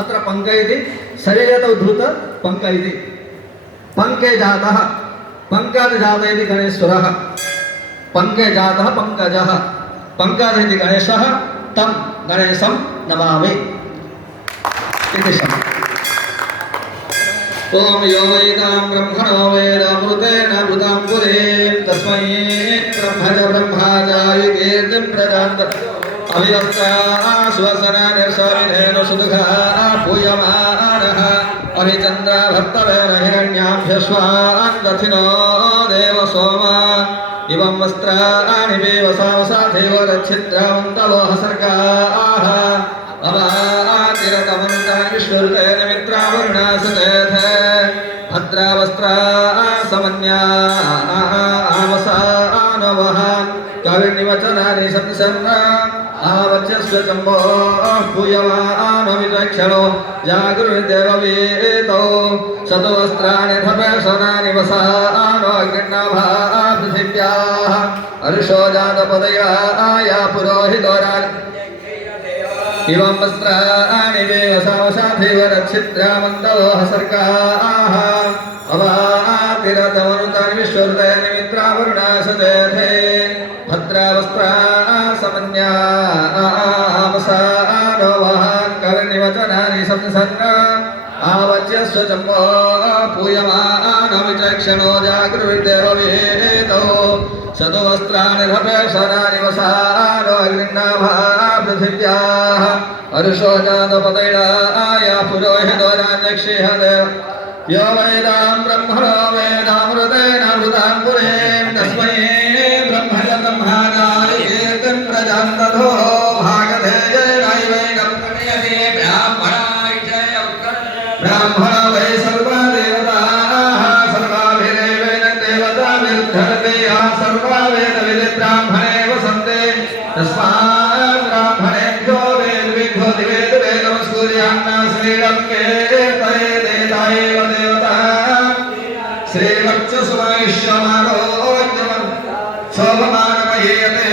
अत्र पंक इति शरीरत उद्धृत पंक इति पंके जातः पंकाद जात इति गणेश्वरः पंके जातः पंकजः पंकाद इति गणेशः तं गणेशं नमामि इति शब्दः। ओम यो वेदां ब्रह्मणो वेदामृतेन मृतां पुरीं तस्मै ब्रह्मज ब्रह्माचार्य कीर्तिं प्रजान्त अभिवक्ता सुवसना निर्सविधेनु सुदुघा पूयमानः अभिचन्द्र भक्तवेन हिरण्याभ्यश्वान् दथिनो देव सोमा इवं वस्त्राणि वेवसावसाथैव रच्छिद्रावन्तवोह सर्गाः अवातिरतमन्तान् विश्वरूपेण मित्रावरुणासतेथ भद्रावस्त्रा समन्या आवसानवहान् काविर्निवचनानि संसन्ना आवच्यस्व चम्बो पूयमानविचक्षणो जागृदेववेदौ शतवस्त्राणि धपेशनानि वसानो अग्निनाभा पृथिव्याः अर्षो जातपदया पुरोहितोरान् इवं वस्त्राणि वेवसावसाथैव रच्छिद्रावन्तवोह सर्गाः अवातिरतमनुतानि विश्वरूपेण मित्रावरुणासतेथे भद्रावस्त्रा समन्या आवसानो वहान् कविर्निवचनानि संसन्ना आवच्यस्व चम्बो पूयमानविचक्षणो जागृदेववेदौ शतवस्त्राणि धपेशनानि वसानो अग्निनाभा पृथिव्याः अर्षो जातपतया पुरोहितो राजक्षिह देव यो वेदां ब्रह्मणो वेदामृतेन मृतां पुरीं तस्मै ब्रह्मज ब्रह्माचार्य कीर्तिं प्रजान्ततो भागधेयैनैवैनं प्रणयते ब्राह्मण वै सर्वा देवताः सर्वाभिरेवेन देवताभिर्धरते सर्वा वेदविदि ब्राह्मणे वसन्ते तस्मात् ब्राह्मणेभ्यो वेदविद्भो दिवेदवे नमस्कुर्यान्न श्रीलङ्के तये देतायैव देवता श्रीवत्ससुमैष्यमानो शोभमानमहीयते